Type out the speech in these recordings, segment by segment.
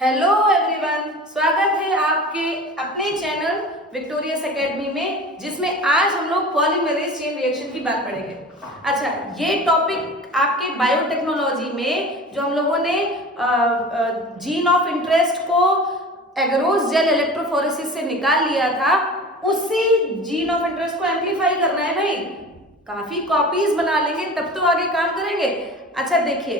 Hello everyone, स्वागत है आपके अपने चैनल विक्टोरियस एकेडमी में, जिसमें आज हम लोग पॉलीमरेज चेन रिएक्शन की बात पढ़ेंगे। अच्छा, ये टॉपिक आपके बायोटेक्नोलॉजी में जो हम लोगों ने जीन ऑफ इंटरेस्ट को एगरोस जेल इलेक्ट्रोफोरेसिस से निकाल लिया था, उसी जीन ऑफ इंटरेस्ट को एम्पलीफाई करना है भाई। काफी कॉपीज बना लेंगे तब तो आगे काम करेंगे। अच्छा देखिए,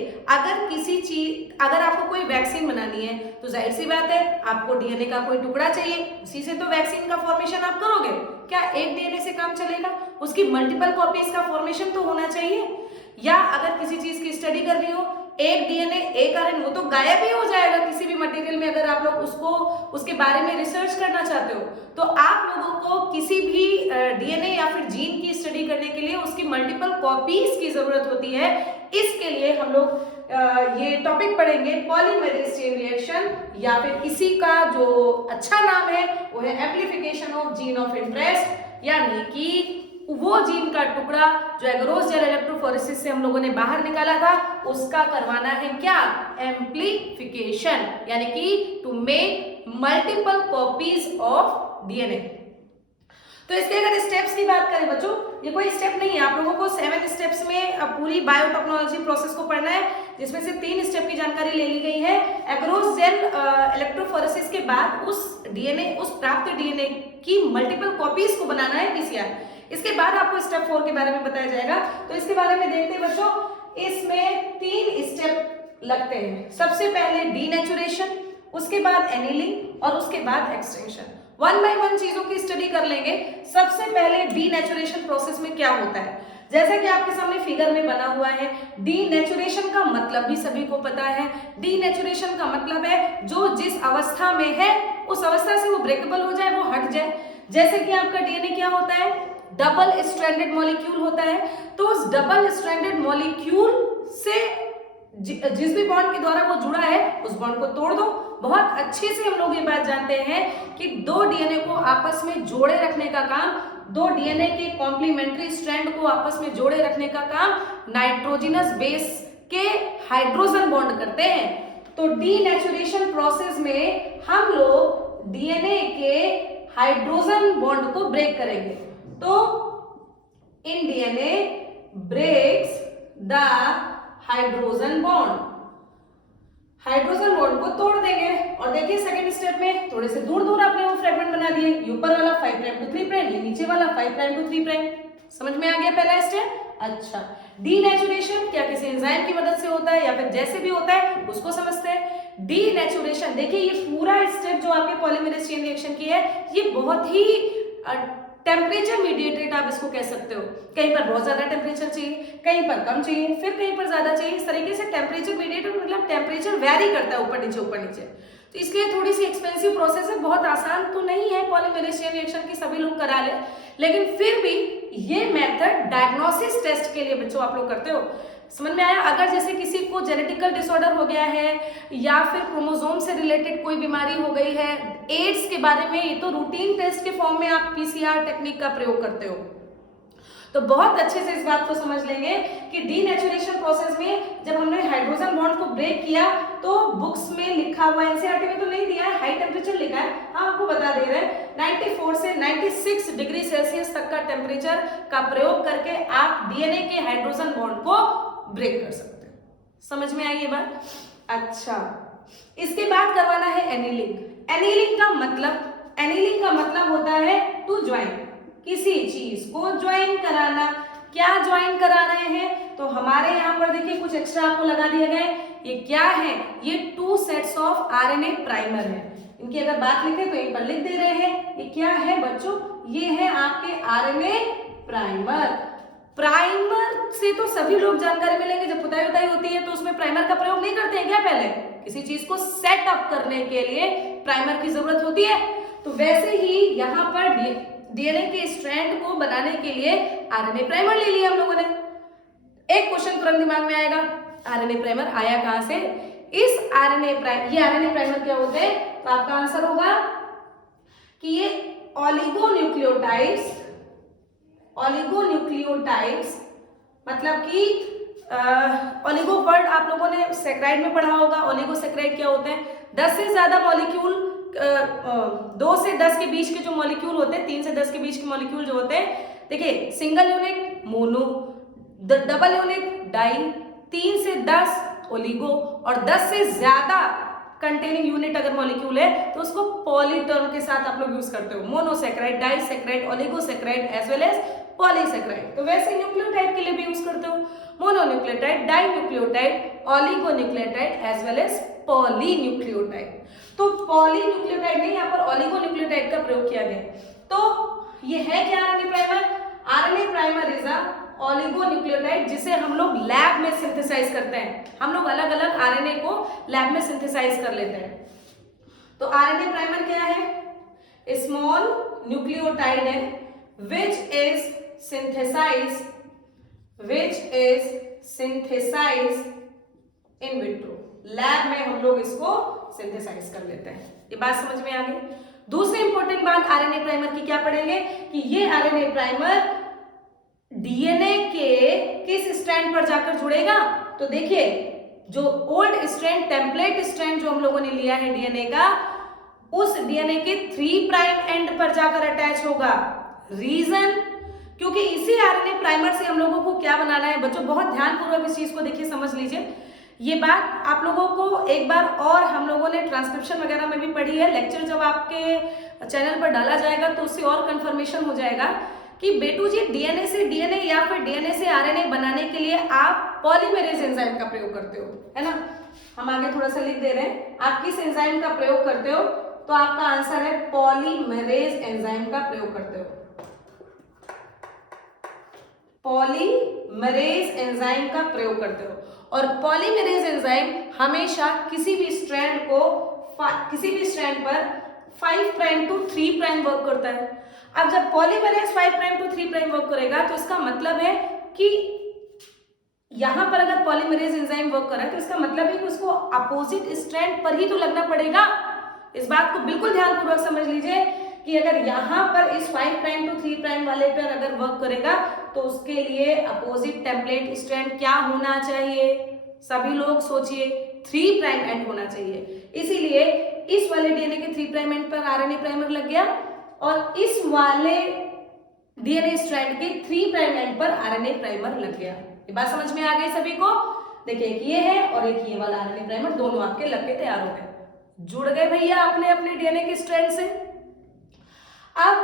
अगर आपको कोई वैक्सीन बनानी है तो जाहिर सी बात है आपको डीएनए का कोई टुकड़ा चाहिए, उसी से तो वैक्सीन का फॉर्मेशन आप करोगे। क्या एक डीएनए से काम चलेगा? उसकी मल्टीपल कॉपीज का फॉर्मेशन तो होना चाहिए। या अगर किसी चीज की स्टडी कर रही हो, एक डीएनए एक आरएनए वो तो गायब ही हो जाएगा किसी भी मटेरियल में। अगर आप लोग उसके बारे में रिसर्च करना चाहते हो तो आप लोगों को किसी भी डीएनए या फिर जीन की स्टडी करने के लिए उसकी मल्टीपल कॉपीज की जरूरत होती है। इसके लिए हम लोग ये टॉपिक पढ़ेंगे पॉलीमरेज चेन रिएक्शन, या फिर इसी का जो अच्छा नाम है वो है amplification of gene of interest, यानी कि वो जीन का टुकड़ा जो एगरोस जेल इलेक्ट्रोफोरेसिस से हम लोगों ने बाहर निकाला था, उसका करवाना है क्या? एम्प्लीफिकेशन, यानी कि to make multiple copies of DNA. तो इसके अगर स्टेप्स की बात करें बच्चों, ये कोई स्टेप नहीं है, आप लोगों को 7 स्टेप्स में पूरी बायोटेक्नोलॉजी प्रोसेस को पढ़ना है, जिसमें से 3 स्टेप की जानकारी ले ली गई है। एगरोस जेल इलेक्ट्रोफोरेसिस के बाद उस प्राप्त डीएनए की मल्टीपल कॉपीज को बनाना है पीसीआर। इसके बाद आपको स्टेप 4 के बारे में बताया जाएगा। तो इसके बारे में देखते हैं बच्चों, इसमें 3 स्टेप लगते हैं। सबसे पहले डीनेचुरेशन, उसके बाद एनीलिंग और उसके बाद एक्सटेंशन। 1 बाय 1 चीजों की स्टडी कर लेंगे। सबसे पहले डीनेचुरेशन प्रोसेस में क्या होता है, जैसा कि आपके सामने फिगर में बना हुआ है। डीनेचुरेशन का मतलब भी सभी को पता है। डीनेचुरेशन का मतलब है जो जिस अवस्था में है उस अवस्था से वो ब्रेकेबल हो जाए, वो हट जाए। जैसे कि आपका डीएनए क्या होता है? डबल स्ट्रैंडेड मॉलिक्यूल होता है। तो उस डबल स्ट्रैंडेड मॉलिक्यूल से जिस भी बॉन्ड के द्वारा वो जुड़ा है उस बॉन्ड को तोड़ दो। बहुत अच्छे से हम लोग ये बात जानते हैं कि 2 डीएनए को आपस में जोड़े रखने का काम, 2 डीएनए के कॉम्प्लीमेंट्री स्ट्रैंड को आपस में जोड़े रखने का काम नाइट्रोजनस बेस के हाइड्रोजन बॉन्ड करते हैं। तो डीनेचुरेशन प्रोसेस में हम लोग डीएनए के हाइड्रोजन बॉन्ड को ब्रेक करेंगे। तो in DNA breaks the hydrogen bond, hydrogen bond को तोड़ देंगे। और देखिए सेकंड स्टेप में थोड़े से दूर दूर आपने वो फ्रेगमेंट बना दिए। ये ऊपर वाला 5 प्राइम टू 3 प्राइम, ये नीचे वाला 5 प्राइम टू 3 प्राइम। समझ में आ गया पहला स्टेप? अच्छा, डीनेचुरेशन क्या किसी एंजाइम की मदद से होता है या फिर जैसे भी होता है उसको समझते हैं। डीनेचुरेशन, देखिए ये पूरा स्टेप जो आपके पॉलीमरेज चेन रिएक्शन की है, ये बहुत ही टेम्परेचर मीडिएटेड आप इसको कह सकते हो। कहीं पर बहुत ज्यादा टेम्परेचर चाहिए, कहीं पर कम चाहिए, फिर कहीं पर ज्यादा चाहिए। इस तरीके से टेम्परेचर मीडिएटेड मतलब टेम्परेचर वेरी करता है ऊपर नीचे ऊपर नीचे। तो इसलिए थोड़ी सी एक्सपेंसिव प्रोसेस है, बहुत आसान तो नहीं है पॉलीमरेज चेन रिएक्शन की सभी लोग करा ले, लेकिन फिर भी ये मेथड डायग्नोसिस टेस्ट के लिए बच्चों आप लोग करते हो। समझ में आया? अगर जैसे किसी को जेनेटिकल डिसऑर्डर हो गया है या फिर क्रोमोसोम से रिलेटेड कोई बीमारी हो गई है, एड्स के बारे में, ये तो रूटीन टेस्ट के फॉर्म में आप पीसीआर टेक्निक का प्रयोग करते हो। तो बहुत अच्छे से इस बात को समझ लेंगे कि डीनेचुरेशन प्रोसेस में जब हमने हाइड्रोजन बॉन्ड को ब्रेक किया तो बुक्स में लिखा हुआ, एनसीईआरटी में तो नहीं दिया है, हाई टेम्परेचर लिखा है, हाँ आपको बता दे रहे हैं 94 से 96 डिग्री सेल्सियस तक का टेम्परेचर का प्रयोग करके आप डीएनए के हाइड्रोजन बॉन्ड को ब्रेक कर सकते हो। समझ में आई ये बात? अच्छा, इसके बाद करवाना है एनीलिंग। एनीलिंग का मतलब होता है टू ज्वाइन, किसी चीज को ज्वाइन कराना। क्या ज्वाइन करा रहे हैं? तो हमारे यहाँ पर देखिए कुछ एक्स्ट्रा आपको लगा दिया गया है। ये क्या है? ये 2 सेट्स ऑफ आरएनए प्राइमर है। इनकी अगर बात लिखे तो यहीं पर लिख दे रहे हैं। ये क्या है बच्चों? ये है आपके आरएनए प्राइमर। प्राइमर से तो सभी लोग जानकारी मिलेंगे, जब पुताई उताई होती है तो उसमें प्राइमर का प्रयोग नहीं करते हैं क्या? पहले किसी चीज को सेट अप करने के लिए प्राइमर की जरूरत होती है। तो वैसे ही यहाँ पर डीएनए के स्ट्रैंड को बनाने के लिए आरएनए प्राइमर ले लिया हम लोगों ने। एक क्वेश्चन तुरंत दिमाग में आएगा, आरएनए प्राइमर आया कहां से? इस आरएनए प्राइमर क्या होते हैं? तो आपका आंसर होगा कि ये ओलिगोन्यूक्लियोटाइड्स मतलब कि ओलिगो वर्ड आप लोगों ने सैकराइड में पढ़ा होगा। ओलिगोसैकराइड क्या होते हैं? 10 से ज्यादा मॉलिक्यूल, 2 से 10 के बीच के जो मॉलिक्यूल होते हैं, 3 से 10 के बीच के मॉलिक्यूल जो होते हैं, देखिए single unit mono, double unit di, 3 से 10 ओलिगो, और 10 से ज्यादा कंटेनिंग यूनिट अगर मॉलिक्यूल है तो उसको पॉली टर्म के साथ आप लोग यूज करते हो, monosaccharide, disaccharide, oligosaccharide as well as polysaccharide. तो वैसे न्यूक्लियोटाइड के लिए भी यूज करते हो, mononucleotide, dinucleotide, oligonucleotide as well as polynucleotide. तो पॉलीन्यूक्लियोटाइड नहीं, यहाँ पर ऑलिगोन्यूक्लियोटाइड का प्रयोग किया गया। तो ये है क्या RNA primer? RNA primer is a oligonucleotide जिसे हम लोग लैब में सिंथेसाइज करते हैं। हम लोग अलग अलग आरएनए को लैब में सिंथेसाइज कर लेते हैं। तो आरएनए प्राइमर क्या है? स्मॉल न्यूक्लियोटाइड है which is synthesize in vitro. Lab में हम लोग इसको सिंथेसाइज कर लेते हैं। ये बात समझ में आ गई। दूसरी इंपॉर्टेंट बात आरएनए प्राइमर की क्या पढ़ेंगे कि ये आरएनए प्राइमर डीएनए के किस स्ट्रैंड पर जाकर जुड़ेगा। तो देखिए जो ओल्ड स्ट्रैंड, टेम्पलेट स्ट्रैंड जो हम लोगों ने लिया है डीएनए का, उस डीएनए के 3 प्राइम एंड पर जाकर अटैच होगा। रीजन, क्योंकि इसी आरएनए प्राइमर से हम लोगों को क्या बनाना है बच्चों, बहुत ध्यानपूर्वक इस चीज को देखिए, समझ लीजिए। ये बात आप लोगों को एक बार और हम लोगों ने ट्रांसक्रिप्शन वगैरह में भी पढ़ी है, लेक्चर जब आपके चैनल पर डाला जाएगा तो उससे और कंफर्मेशन हो जाएगा कि बेटू जी डीएनए से डीएनए या फिर डीएनए से आरएनए बनाने के लिए आप पॉलीमेरेज एंजाइम का प्रयोग करते हो, है ना। हम आगे थोड़ा सा लिख दे रहे हैं, आप किस एंजाइम का प्रयोग करते हो, तो आपका आंसर है पॉलीमेरेज एंजाइम का प्रयोग करते हो। पॉलीमेरेज एंजाइम का प्रयोग करते हो। और पॉलीमेरेज एंजाइम हमेशा किसी भी स्ट्रैंड पर 5 प्राइम टू 3 प्राइम वर्क करता है। अब जब polymerase 5 prime to 3 prime work करेगा तो इसका मतलब है कि यहां पर अगर पॉलीमेरेज एंजाइम वर्क कर रहा है तो इसका मतलब है कि उसको अपोजिट स्ट्रैंड पर ही तो लगना पड़ेगा। इस बात को बिल्कुल ध्यानपूर्वक समझ लीजिए कि अगर यहां पर इस 5 प्राइम टू 3 प्राइम वाले पर अगर वर्क करेगा तो उसके लिए अपोजिट टेम्पलेट स्ट्रैंड क्या होना चाहिए, सभी लोग सोचिए, 3 प्राइम एंड होना चाहिए। इसीलिए इस वाले डीएनए के 3 प्राइम एंड पर आरएनए प्राइमर लग गया और इस वाले डीएनए स्ट्रैंड के 3 प्राइम एंड पर आरएनए प्राइमर लग गया। ये बात समझ में आ गई सभी को? देखिए एक ये है और एक ये वाला आरएनए प्राइमर, दोनों आपके लग के तैयार हो गए, जुड़ गए भैया अपने अपने डीएनए के स्ट्रैंड से। अब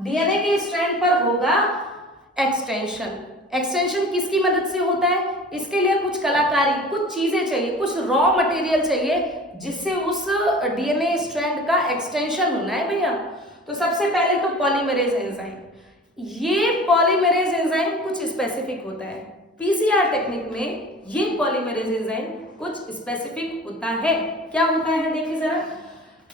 डीएनए के स्ट्रैंड पर होगा एक्सटेंशन। एक्सटेंशन किसकी मदद से होता है? इसके लिए कुछ कलाकारी, कुछ चीजें चाहिए, कुछ रॉ मटेरियल चाहिए जिससे उस डीएनए स्ट्रैंड का एक्सटेंशन होना है भैया। तो सबसे पहले तो पॉलीमेरेज एंजाइम। ये पॉलीमेरेज एंजाइम कुछ स्पेसिफिक होता है। पीसीआर टेक्निक में ये पॉलीमेरेज एंजाइम कुछ स्पेसिफिक होता है। क्या होता है देखिए जरा।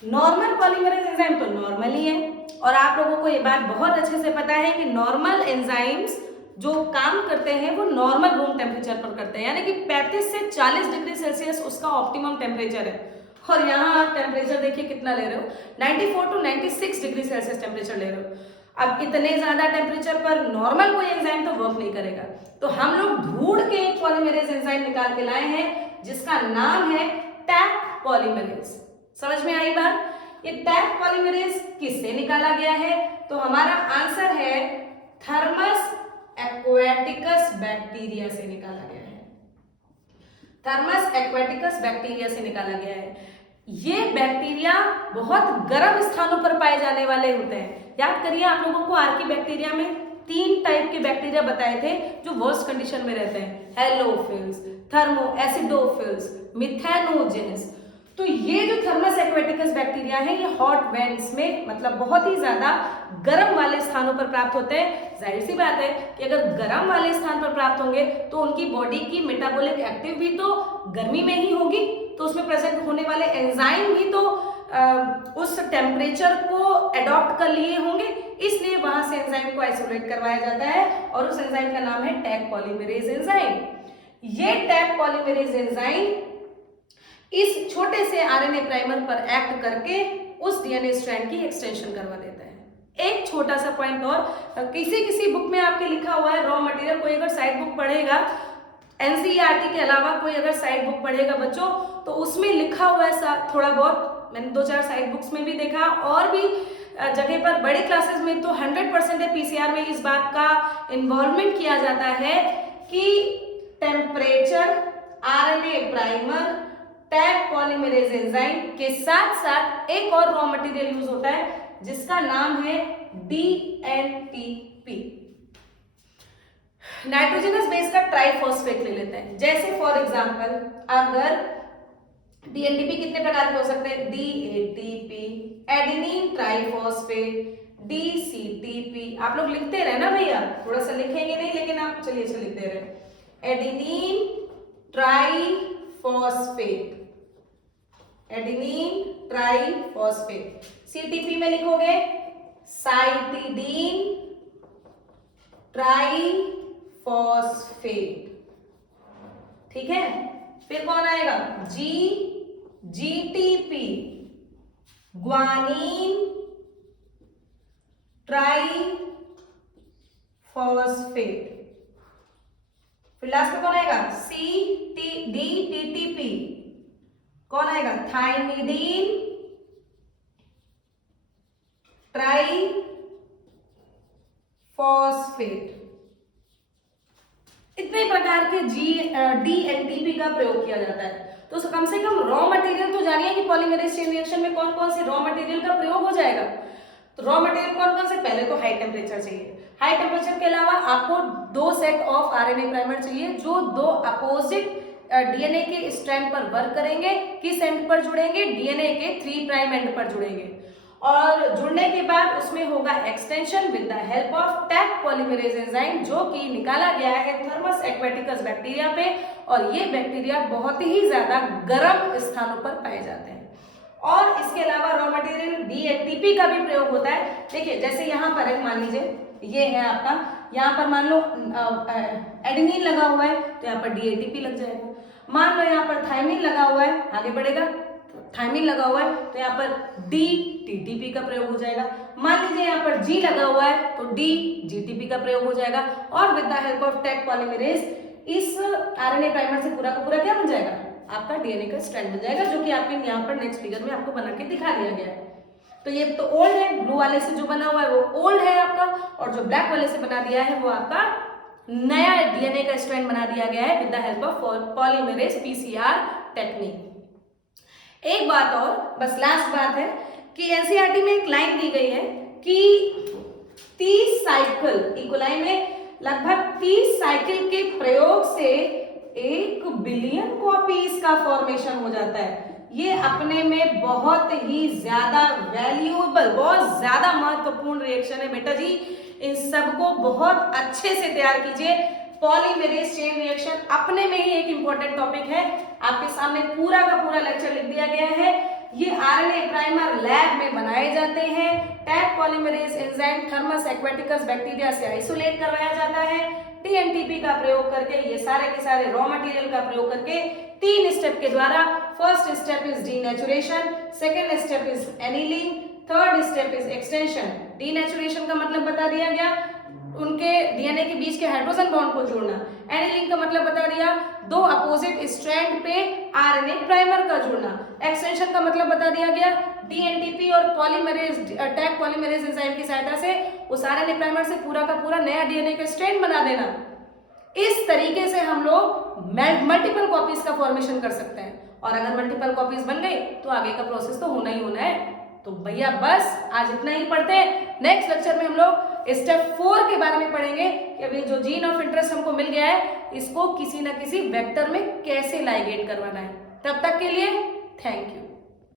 नॉर्मल पॉलीमेरेज एंजाइम तो नॉर्मल ही है और आप लोगों को ये बात बहुत अच्छे से पता है कि नॉर्मल एंजाइम्स जो काम करते हैं वो नॉर्मल रूम टेम्परेचर पर करते हैं, यानी कि 35 से 40 डिग्री सेल्सियस उसका ऑप्टिमम टेम्परेचर है। और यहाँ आप टेम्परेचर देखिए कितना ले रहे हो, 94 टू 96 डिग्री सेल्सियस टेम्परेचर ले रहे हो। अब इतने ज्यादा टेम्परेचर पर नॉर्मल कोई एंजाइम तो वर्क नहीं करेगा। तो हम लोग ढूंढ के एक पॉलीमेरेज एंजाइम निकाल के लाए हैं जिसका नाम है टैक पॉलीमेरेज। समझ में आई बात? ये टैक पॉलीमेरेज किससे निकाला गया है? तो हमारा आंसर है थर्मस एक्वेटिकस बैक्टीरिया से निकाला गया है। थर्मस एक्वेटिकस बैक्टीरिया से निकाला गया है। ये बैक्टीरिया बहुत गर्म स्थानों पर पाए जाने वाले होते हैं। याद करिए आप लोगों को आर्की बैक्टीरिया में 3 टाइप के बैक्टीरिया बताए थे जो वर्स्ट कंडीशन में रहते हैं, हेलोफिल्स, थर्मो एसिडोफिल्स, मिथेनोजेन्स। तो ये जो थर्मस एक्वेटिकस बैक्टीरिया है ये हॉट वेंट्स में, मतलब बहुत ही ज्यादा गर्म वाले स्थानों पर प्राप्त होते हैं। जाहिर सी बात है कि अगर गर्म वाले स्थान पर प्राप्त होंगे तो उनकी बॉडी की मेटाबॉलिक एक्टिव भी तो गर्मी में ही होगी, तो उसमें प्रेजेंट होने वाले एंजाइम भी तो उस टेम्परेचर को एडॉप्ट कर लिए होंगे, इसलिए वहां से एंजाइम को आइसोलेट करवाया जाता है और उस एंजाइम का नाम है टैक पॉलीमेरेज एंजाइम। ये टैक पॉलीमेरेज एंजाइम इस छोटे से आरएनए प्राइमर पर एक्ट करके उस डीएनए स्ट्रैंड की एक्सटेंशन करवा देता है। एक छोटा सा पॉइंट और, किसी बुक में आपके लिखा हुआ है रॉ मटेरियल, कोई अगर साइड बुक पढ़ेगा एनसीईआरटी के अलावा कोई अगर साइड बुक पढ़ेगा बच्चों तो उसमें लिखा हुआ है थोड़ा बहुत, मैंने 2-4 साइड बुक्स में भी देखा और भी जगह पर बड़े क्लासेस में तो 100% है पीसीआर में इस बात का इन्वॉल्वमेंट किया जाता है कि temperature, RNA primer, tag polymerase enzyme के साथ साथ एक और रॉ मटेरियल यूज होता है जिसका नाम है डीएनटीपी। नाइट्रोजनस बेस का ट्राइफॉस्फेट ले लेते हैं। जैसे फॉर एग्जांपल अगर डीएनटीपी कितने प्रकार के हो सकते हैं, डीएटीपी, एडेनिन ट्राइफॉस्फेट, डीसीटीपी। आप लोग लिखते रहे ना भैया, थोड़ा सा लिखेंगे नहीं लेकिन आप चलिए लिखते रहे। Adenine triphosphate, adenine triphosphate. CTP में लिखोगे साइटिडीन ट्राइफॉस्फेट, ठीक है। फिर कौन आएगा, जीटीपी, ग्वानिन ट्राइफॉस्फेट। फिर लास्ट में कौन आएगा, डीटीपी, कौन आएगा, थाइमिडीन ट्राइफॉस्फेट। इतने प्रकार के डीएनटीपी का प्रयोग किया जाता है। तो कम से कम रॉ मटेरियल तो जानिए कि पॉलीमरेज चेन रिएक्शन में कौन कौन से रॉ मटेरियल का प्रयोग हो जाएगा। तो रॉ मटेरियल कौन कौन से, पहले तो हाई टेम्परेचर चाहिए। हाई टेम्परेचर के अलावा आपको 2 सेट ऑफ आरएनए प्राइमर चाहिए जो 2 अपोजिट डीएनए के स्ट्रैंड पर वर्क करेंगे। किस एंड पर जुड़ेंगे, डीएनए के 3 प्राइम एंड पर जुड़ेंगे और जुड़ने के बाद उसमें होगा extension with the help of tag polymerase enzyme जो कि निकाला गया है थर्मस एक्वेटिकस बैक्टीरिया पे और ये बैक्टीरिया बहुत ही ज्यादा गर्म स्थानों पर पाए जाते हैं। और इसके अलावा रॉ मटेरियल डीएनटीपी का भी प्रयोग होता है। देखिए जैसे यहाँ पर है, मान लीजिए ये है आपका, यहाँ पर मान लो एडेनिन लगा हुआ है तो यहाँ पर डीएटीपी लग जाएगा। मान लो यहाँ पर थायमिन लगा हुआ है, आगे बढ़ेगा, थायमिन लगा हुआ है तो यहाँ पर डीटीपी का प्रयोग हो जाएगा। मान लीजिए यहाँ पर जी लगा हुआ है तो डीजीटीपी का प्रयोग हो जाएगा। और with the help of tag polymerase इस आरएनए प्राइमर से पूरा का पूरा क्या बन जाएगा, आपका डीएनए का स्ट्रैंड बन जाएगा, जो कि आपके यहाँ पर नेक्स्ट फिगर में आपको बना के दिखा दिया गया है। तो ये तो ओल्ड है, ब्लू वाले से जो बना हुआ है वो ओल्ड है आपका, और जो ब्लैक वाले से बना दिया है वो आपका नया डीएनए का स्ट्रैंड बना दिया गया है with the help of polymerase PCR technique. एक बात और, बस लास्ट बात है कि एनसीईआरटी में एक लाइन दी गई है कि 30 साइकिल, इकोलाई में लगभग 30 साइकिल के प्रयोग से 1 बिलियन कॉपीज का फॉर्मेशन हो जाता है। ये अपने में बहुत ही ज्यादा वैल्यूएबल, बहुत ज्यादा महत्वपूर्ण रिएक्शन है बेटा जी। इन सबको बहुत अच्छे से तैयार कीजिए। पॉलीमरेज चेन रिएक्शन अपने में ही एक इंपॉर्टेंट टॉपिक है। आपके सामने पूरा का पूरा लेक्चर लिख दिया गया है। ये आरएनए प्राइमर लैब में बनाए जाते हैं। Tag polymerase enzyme Thermus aquaticus bacteria से आइसोलेट करवाया जाता है। डीएनटीपी का प्रयोग करके, ये सारे के सारे रॉ मटेरियल का प्रयोग करके 3 स्टेप के द्वारा, first step is denaturation, second step is annealing, third step is extension. Denaturation का मतलब बता दिया गया, उनके डीएनए के बीच के हाइड्रोजन बॉन्ड को जोड़ना। एनीलिंग का मतलब बता दिया, 2 अपोजिट स्ट्रैंड पे आरएनए प्राइमर का जोड़ना। एक्सटेंशन का मतलब बता दिया गया, डीएनटीपी और पॉलीमरेज टैग पॉलीमरेज एंजाइम की सहायता से उस आरएनए प्राइमर से पूरा का पूरा नया डीएनए का स्ट्रैंड बना देना। इस तरीके से हम लोग मल्टीपल कॉपीज का फॉर्मेशन कर सकते हैं, और अगर मल्टीपल कॉपीज बन गई तो आगे का प्रोसेस तो होना ही होना है। तो भैया बस आज इतना ही पढ़ते हैं। नेक्स्ट लेक्चर में हम लोग स्टेप 4 के बारे में पढ़ेंगे कि अभी जो जीन ऑफ इंटरेस्ट हमको मिल गया है इसको किसी ना किसी वेक्टर में कैसे लाइगेट करवाना है। तब तक के लिए थैंक यू।